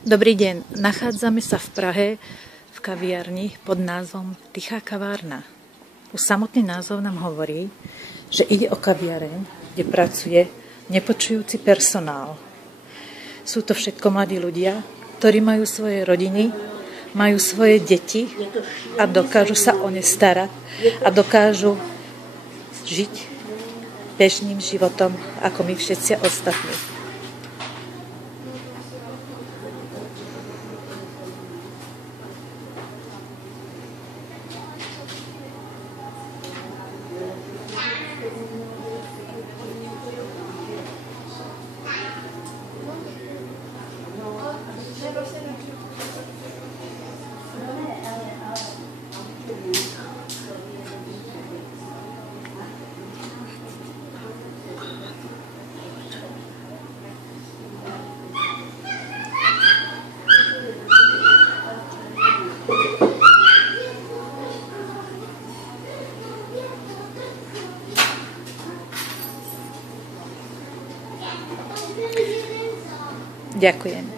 Dobrý deň, nachádzame sa v Prahe v kaviarni pod názvom Tichá kavárna. Už samotný názov nám hovorí, že ide o kaviareň, kde pracuje nepočujúci personál. Sú to všetko mladí ľudia, ktorí majú svoje rodiny, majú svoje deti a dokážu sa o ne starať a dokážu žiť bežným životom, ako my všetci ostatní. Ďakujem.